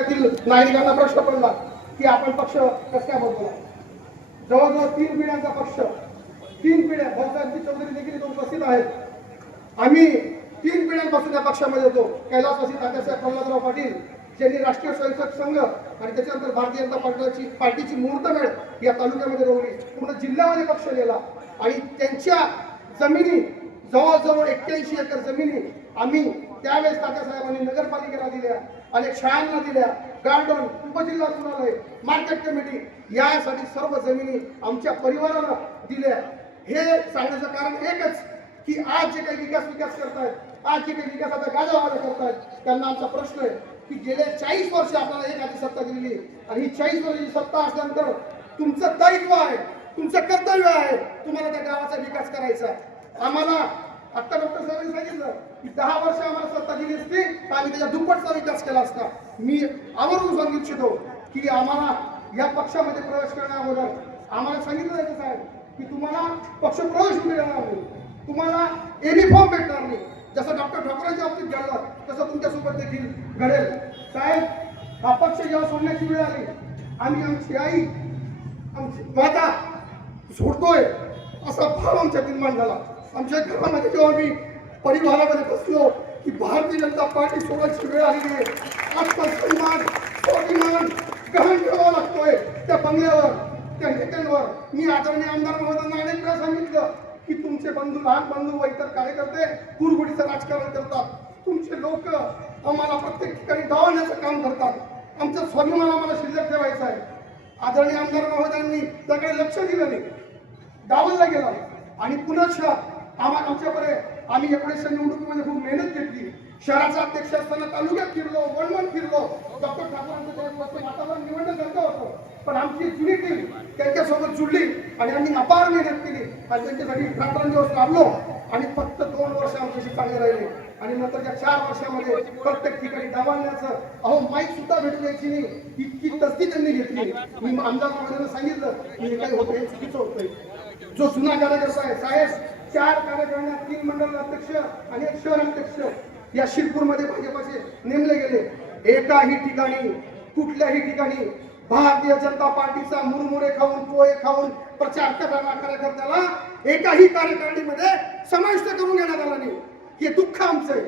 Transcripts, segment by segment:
नागरिकांना प्रश्न पडला की आपण पक्ष कसं काय बदलला. जवळजवळ 3 पिढ्यांचा पक्ष, 3 पिढ्या. भाऊसाहेब चौधरी देखील इथे उपस्थित आहेत. आम्ही 3 पिढ्यांपासून या पक्षामध्ये होतो. कैलासवासी तात्यासाहेब प्रल्हादराव पाटील ज्यांनी राष्ट्रीय स्वयंसेवक संघ आणि त्याच्यानंतर भारतीय जनता पार्टीची मुहूर्तमेढ या तालुक्यामध्ये रोवली. पूर्ण जिल्ह्यामध्ये पक्ष नेला आणि त्यांच्या जमिनी जवळजवळ 81 एकर जमिनी आम्ही त्यावेळेस तात्यासाहेबांनी नगरपालिकेला दिल्या, अनेक शाळांना दिल्या, गार्डन, उपजिल्हा रुग्णालय, मार्केट कमिटी यासाठी सर्व जमिनी आमच्या परिवाराला दिल्या. हे सांगण्याचं कारण एकच की आज जे काही विकास करतायत, आज जे काही विकासाचा गाजावाजा करतायत, त्यांना आमचा प्रश्न आहे की गेले 40 वर्ष आपल्याला एक आधी सत्ता दिलेली आणि ही 40 वर्षाची सत्ता असल्यानंतर तुमचं दायित्व आहे, तुमचं कर्तव्य आहे, तुम्हाला त्या गावाचा विकास करायचा. आम्हाला आता डॉक्टर साहेबांनी सांगितलं की 10 वर्ष आम्हाला सत्ता दिली असती तर आम्ही त्याच्या दुप्पटचा विकास केला असता. मी आवर्जून सांगू इच्छितो की आम्हाला या पक्षामध्ये प्रवेश करण्या अगोदर आम्हाला सांगितलं जायचं साहेब की तुम्हाला पक्ष प्रवेश मिळणार नाही, तुम्हाला युनिफॉर्म भेटणार नाही. जसं डॉक्टर ठाकरेंच्या बाबतीत घडलं तसं तुमच्यासोबत देखील घडेल. साहेब, हा पक्ष जेव्हा सोडण्याची वेळ आली, आम्ही आमची आई, आमची माता सोडतोय असा भाव आमच्या निर्माण झाला. आमच्या घरामध्ये जेव्हा आम्ही परिवारामध्ये बसलो की भारतीय जनता पार्टी सोडायची वेळ आलेली आहे, आत्मसन्मान, स्वाभिमान गहन ठेवावा लागतोय त्या बंगल्यावर, त्या नेत्यांवर. मी आदरणीय आमदार महोदयांना अनेक वेळा सांगितलं की तुमचे बंधू, लहान बंधू व इतर कार्यकर्ते कुरघोडीचं राजकारण करतात. तुमचे लोक आम्हाला प्रत्येक ठिकाणी डावलण्याचं काम करतात. आमचं स्वाभिमान आम्हाला शिल्लक ठेवायचं आहे. आदरणीय आमदार महोदयांनी त्याकडे लक्ष दिलं नाही, डावलला गेला आणि पुन्हा आमच्याकडे आम्ही 19 निवडणुकीमध्ये खूप मेहनत घेतली. शहराचा अध्यक्ष असताना तालुक्यात फिरलो, वणवण फिरलो. डॉक्टर ठाकरेंचं वातावरण निवडण्यासारखं होतं, पण आमची जुनी टीम त्यांच्यासोबत जुळली आणि आम्ही अपार मेहनत केली आणि त्यांच्यासाठी रात्रंदिवस राबलो आणि फक्त 2 वर्ष आमच्याशी चांगले राहिले आणि नंतरच्या 4 वर्षामध्ये प्रत्येक ठिकाणी डावलण्याचं माईक सुद्धा भेटू द्यायची नाही, इतकी तस्ती त्यांनी घेतली. मी आमदार महोदयांना सांगितलं की हे काही होतं, हे चुकीचं होतंय. जो जुना कार्यकर्ता आहे साहेब, 4 कार्यकारिण्या, 3 मंडल अध्यक्ष आणि 1 शहर अध्यक्ष या शिरपूरमध्ये भाजपचे नेमले गेले. एकाही ठिकाणी, कुठल्याही ठिकाणी भारतीय जनता पार्टीचा मुरमुरे खाऊन, पोहे खाऊन प्रचार करणाऱ्या कार्यकर्त्याला एकाही कार्यकारिणीमध्ये समाविष्ट करून घेण्यात आला नाही. हे दुःख आमचं आहे.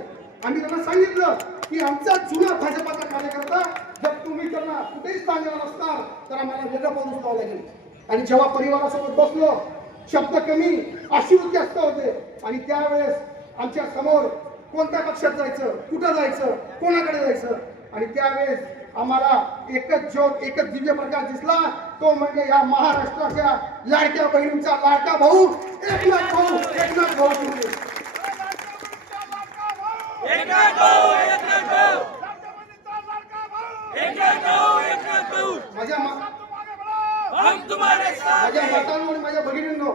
आम्ही त्यांना सांगितलं की आमचा जुना भाजपाचा कार्यकर्ता जर तुम्ही त्यांना कुठेही स्थान देणार असणार तर आम्हाला वेगळं पाऊल उचलावं लागेल. आणि जेव्हा परिवारासोबत बसलो, शब्द कमी, अश्रू जास्त होते आणि त्यावेळेस आमच्या समोर कोणत्या पक्षात जायचं, कुठं जायचं, कोणाकडे जायचं आणि त्यावेळेस आम्हाला एकच ज्योत, एकच दिव्य प्रकाश दिसला, तो म्हणजे या महाराष्ट्राच्या लाडक्या बहिणींचा लाडका भाऊ एकनाथ भाऊ. माझ्या मातांनो, माझ्या भगिनींनो,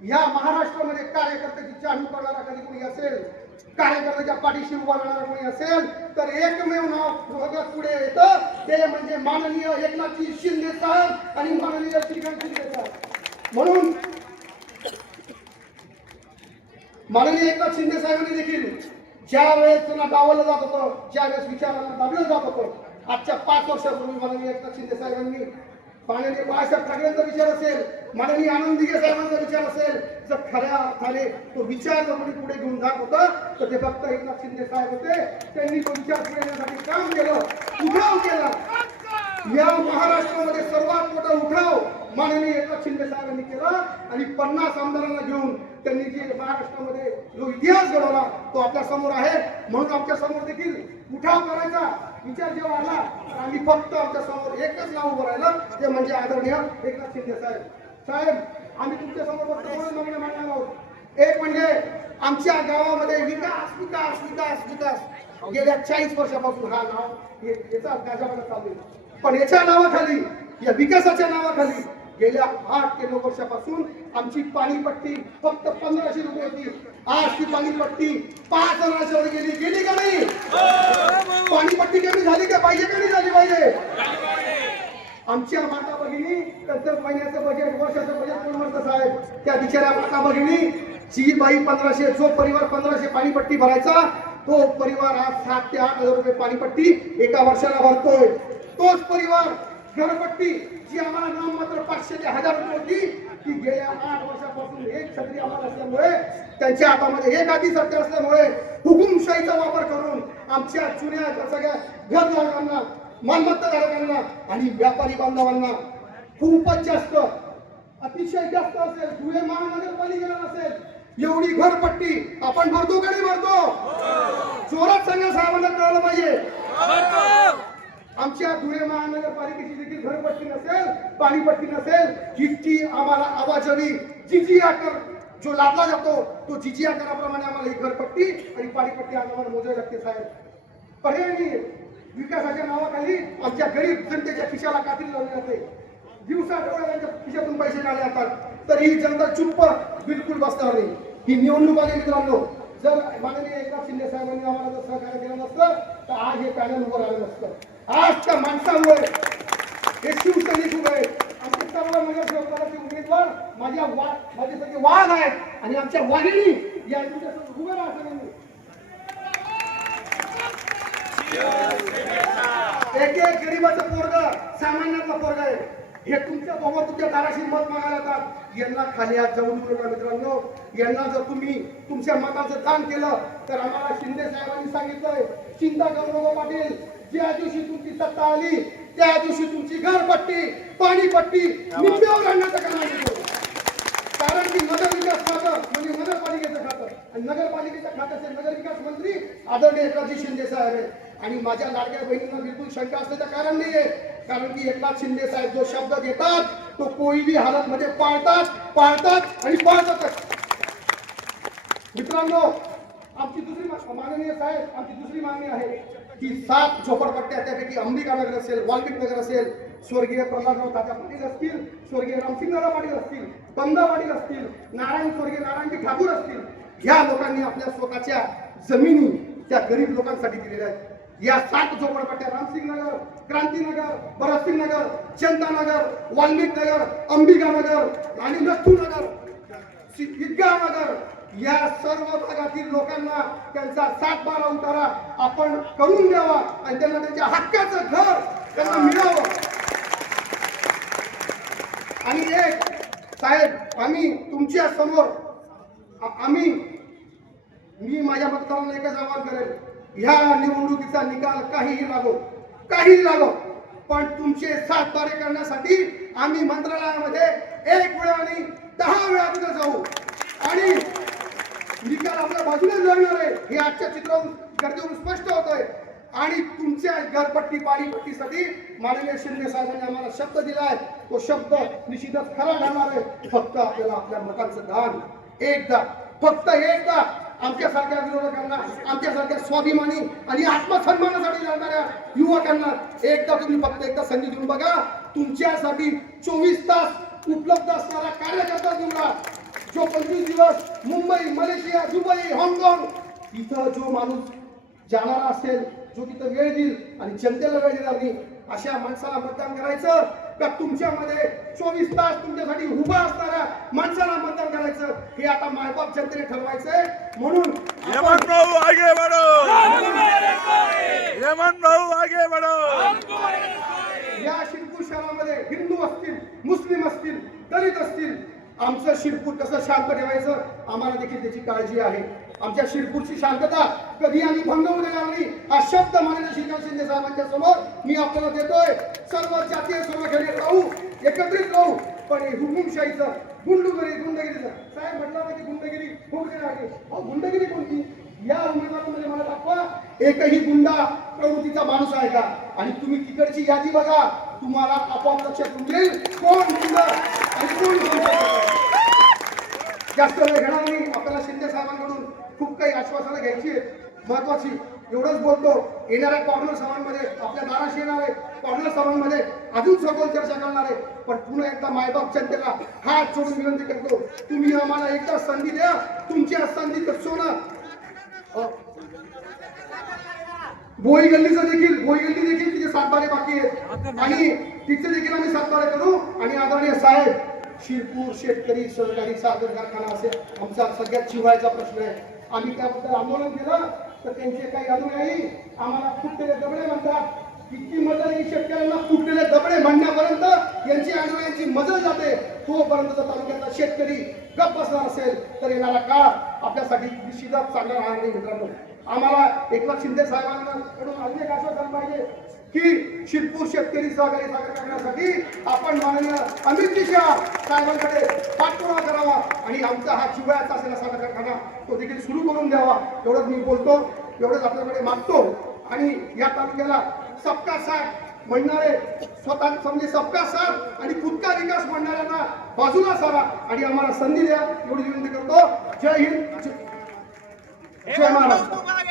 या महाराष्ट्रामध्ये कार्यकर्त्याची चाहूल करणारा कधी कोणी असेल, कार्यकर्त्याच्या पाठीशी उभा राहणारा कोणी असेल तर एकमेव नाव जगात पुढे येतं, ते म्हणजे माननीय एकनाथजी शिंदे साहेब आणि माननीय श्रीकांत शिंदे साहेब. म्हणून माननीय एकनाथ शिंदे साहेबांनी देखील ज्या वेळेस त्यांना डावललं जात होतं, ज्या वेळेस विचारांना दाबलं जात होतं, आजच्या 5 वर्षापूर्वी माननीय एकनाथ शिंदे साहेबांनी माननीय बाळासाहेब ठाकरेंचा विचार असेल, माननीय आनंद दिघे साहेबांचा विचार असेल, जर खऱ्या अर्थाने तो विचार जर कोणी पुढे घेऊन जात होता तर ते फक्त एकनाथ शिंदे साहेब होते. त्यांनी तो विचार पुढे नेण्यासाठी काम केलं, उठाव केला. या महाराष्ट्रामध्ये सर्वात मोठा उठाव माननीय एकनाथ शिंदे साहेबांनी केला आणि 50 आमदारांना घेऊन त्यांनी जे महाराष्ट्रामध्ये जो इतिहास घडवला तो आपल्या समोर आहे. म्हणून आमच्या समोर देखील उठाव करायचा विचार जेव्हा आला तर आम्ही फक्त आमच्या समोर एकच नाव उभं राहिलं, ते म्हणजे आदरणीय एकनाथ शिंदे साहेब. साहेब, आम्ही तुमच्या समोर मागण्या मांडणार आहोत. एक म्हणजे आमच्या गावामध्ये विकास विकास विकास विकास. गेल्या 40 वर्षापासून हा नाव याचा गाजावाजा चालू आहे, पण याच्या नावाखाली, या विकासाच्या नावाखाली गेल्या 8 ते 9 वर्षापासून आमची पाणीपट्टी फक्त 1500 रुपये होती. आज ती पाणीपट्टी 5000 वर गेली का नाही? पाणीपट्टी कमी झाली का पाहिजे का नाही झाली पाहिजे? आमच्या माता भगिनी त्यांचं महिन्याचं बजेट, वर्षाचं बजेट कोण म्हणतं साहेब? त्या बिचाऱ्या माता भगिनी जी बाई 1500, जो परिवार 1500 पाणीपट्टी भरायचा तो परिवार आज 7 ते 8 हजार रुपये पाणीपट्टी एका वर्षाला भरतोय. तोच परिवार घरपट्टी जी आम्हाला नाममात्र 500 ते 1000 रुपये होती ती गेल्या 8 वर्षापासून एक छत्री आम्हाला असल्यामुळे त्यांच्या हातामध्ये एक हाती सत्ता असल्यामुळे हुकुमशाहीचा वापर करून आमच्या जुन्या सगळ्या घरधारकांना मालमत्ता धारकांना आणि व्यापारी बांधवांना खूपच जास्त अतिशय जास्त असेल धुळे महानगरपालिकेला नसेल एवढी घरपट्टी आपण भरतो का नाही भरतो? जोरात सांगा, साहेबांना कळलं पाहिजे. आमच्या धुळे महानगरपालिकेची देखील घरपट्टी नसेल पाणीपट्टी नसेल जितकी आम्हाला आवाजवी जिजिया कर जो लादला जातो तो जिजिया कराप्रमाणे आम्हाला ही घरपट्टी आणि पाणीपट्टी आम्हाला मोजावी लागते साहेब. पर्यायी विकासाच्या नावाखाली आमच्या गरीब जनतेच्या खिशाला कात्री लावली जाते. दिवसा डोळ्या त्यांच्या खिशातून पैसे काढले जातात तरी ही जनता चुप्प बिलकुल बसणार नाही. ही निवडणूक आली मित्रांनो. जर माननीय एकनाथ शिंदे साहेबांनी आम्हाला जर सहकार्य केलं नसतं तर आज हे पॅनल उभं राहिलं नसतं. आज त्या माणसामुळे हे शिवसैनिक उभे आहेत. आमचे सर्व नगरसेवकाचे उमेदवार माझे सगळे वाघ आहेत आणि आमच्या वाघिणी या उभे राहतात. एक एक गरीबाचं पोरग सामान्यातला पोरग आहे. हे तुमच्या समोर तुमच्या दाराशी मत मागायला येतात. यांना खाली हात जाऊन नका मित्रांनो. यांना जर तुम्ही तुमच्या मताचं दान केलं तर आम्हाला शिंदे साहेबांनी सांगितलंय चिंता करू नको पाटील. ज्या दिवशी तुमची सत्ता आली त्या दिवशी तुमची घरपट्टी पाणीपट्टी निम्म्यावर आणण्याचं काम आहे. कारण की नगर विकास खातं म्हणजे नगरपालिकेचं खातं आणि नगरपालिकेचं खात्याचे नगर विकास मंत्री आदरणीय एकनाथजी शिंदे साहेब आहेत. आणि माझ्या लाडक्या बहिणींना बिलकुल शंका असण्याचं कारण नाहीये. कारण की एकनाथ शिंदे साहेब जो शब्द देतात तो कोणीही हालत मध्ये पाळतात आणि पाळतातच. मित्रांनो आमची दुसरी माननीय साहेब आमची दुसरी मागणी आहे की 7 झोपडपट्ट्या त्यापैकी अंबिकानगर असेल वाल्मिक नगर असेल स्वर्गीय प्रल्हादराव तात्या पाटील असतील स्वर्गीय रामसिंगराव पाटील असतील बंदा पाटील असतील स्वर्गीय नारायणजी ठाकूर असतील या लोकांनी आपल्या स्वतःच्या जमिनी त्या गरीब लोकांसाठी दिलेल्या आहेत. या 7 झोपडपट्ट्या रामसिंग नगर क्रांतीनगर भरतसिंग नगर जनता नगर वाल्मिक नगर अंबिका नगर आणि नथू नगर ईदगाह नगर या सर्व भागातील लोकांना त्यांचा 7-12 उतारा आपण करून द्यावा आणि त्यांना त्यांच्या हक्काचं घर त्यांना मिळावं. आणि एक साहेब आम्ही तुमच्या समोर मी माझ्या मतदारांना एकच आवाहन करेन. ह्या निवडणुकीचा निकाल काहीही लागो पण तुमचे 7 तारे करण्यासाठी आम्ही मंत्रालयामध्ये 1 वेळा आणि 10 वेळा तिथे जाऊ आणि निकाल आपल्या बाजूने लागणार आहे हे आजच्या चित्रावरून गर्दीवरून स्पष्ट होतंय. आणि तुमच्या घरपट्टी पाणीपट्टीसाठी माननीय शिंदे साहेबांनी आम्हाला शब्द दिलाय तो शब्द निश्चितच खरा ठरणार आहे. फक्त आपल्याला आपल्या मतांचं दान फक्त एकदा आमच्यासारख्या विरोधकांना आमच्यासारख्या स्वाभिमानी आणि आत्मसन्मानासाठी लढणाऱ्या युवकांना फक्त एकदा संधी देऊन बघा. तुमच्यासाठी 24 तास उपलब्ध असणारा कार्यकर्ता निवडा जो 25 दिवस मुंबई मलेशिया दुबई हाँगकाँग इथं जो माणूस जाणारा असेल जो तिथं वेळ देईल आणि जनतेला वेळ देणार नाही अशा माणसाला मतदान करायचं का तुमच्यामध्ये 24 तास तुमच्यासाठी उभा असणाऱ्या माणसाला मतदान करायचं हे आता मायबाप जनतेने ठरवायचंय. म्हणून यमन भाऊ आगे बढ़ो. या शिरपूर शहरामध्ये हिंदू असतील मुस्लिम असतील दलित असतील आमचं शिरपूर कसं शांत ठेवायचं आम्हाला देखील त्याची काळजी आहे. आमच्या शिरपूरची शांतता कधी आम्ही भंग होऊ देणार नाही हा शब्द माननीय श्रीकांत शिंदे साहेबांच्या समोर मी आपल्याला देतोय. सर्व जातीय सर्वखेडे राहू एकत्रित राहू पण हे हुकुमशाहीचं गुंडगिरीचं साहेब म्हटलं की गुंडगिरी होऊ देणार नाही. गुंडगिरी कोणती या उमेदवारांमध्ये मला दाखवा एकही गुंडा प्रवृत्तीचा माणूस आहे का? आणि तुम्ही तिकडची यादी बघा तुम्हाला आपोआप लक्षात येईल कोण गुंड आणि कोण जास्त वेळ घेणार नाही. आपल्याला शिंदे साहेबांकडून खूप काही आश्वासनं घ्यायची आहेत महत्वाची. एवढंच बोलतो येणाऱ्या कॉर्नर सभांमध्ये आपल्या दाराशी येणार आहे कॉर्नर सभांमध्ये अजून सखोल चर्चा करणार आहे. पण पुन्हा एकदा मायबाप जनतेला हात जोडून विनंती करतो तुम्ही आम्हाला एकदा संधी द्या. तुमच्या संधीचं सोनं भोई गल्ली देखील तिचे 7 बारे बाकी आहेत आणि तिथे देखील आम्ही 7 बारे करू. आणि आदरणीय साहेब शिरपूर शेतकरी सहकारी साखर कारखाना असेल आमचा सगळ्यात शिवायचा प्रश्न आहे. आम्ही त्याबद्दल आंदोलन केलं तर त्यांचे काही अनुयायी आम्हाला फुटलेले दबडे म्हणतात. इतकी मजल ही शेतकऱ्यांना फुटलेले दबडे म्हणण्यापर्यंत यांची अनुयायांची मजल जाते. तोपर्यंत जर तालुक्यातला शेतकरी गप्प बसणार असेल तर येणारा काळ आपल्यासाठी निश्चितच चांगला राहणार नाही मित्रांनो. आम्हाला एकनाथ शिंदे साहेबांकडून अजून एक आश्वासन पाहिजे की शिरपूर शेतकरी सहकारी साखर करण्यासाठी आपण माननीय अमित शहा साहेबांकडे पाठपुरावा करावा आणि आमचा हा जिव्हाळ्याचा असलेला साखर कारखाना तो देखील सुरू करून द्यावा. एवढंच मी बोलतो, एवढंच आपल्याकडे मागतो. आणि या तालुक्याला सबका साथ म्हणणारे स्वतः समजे सबका साथ आणि खुद का विकास म्हणणाऱ्यांना बाजूला सारा आणि आम्हाला संधी द्या एवढी विनंती करतो. जय हिंद, जय महाराष्ट्र.